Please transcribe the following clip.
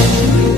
Thank you.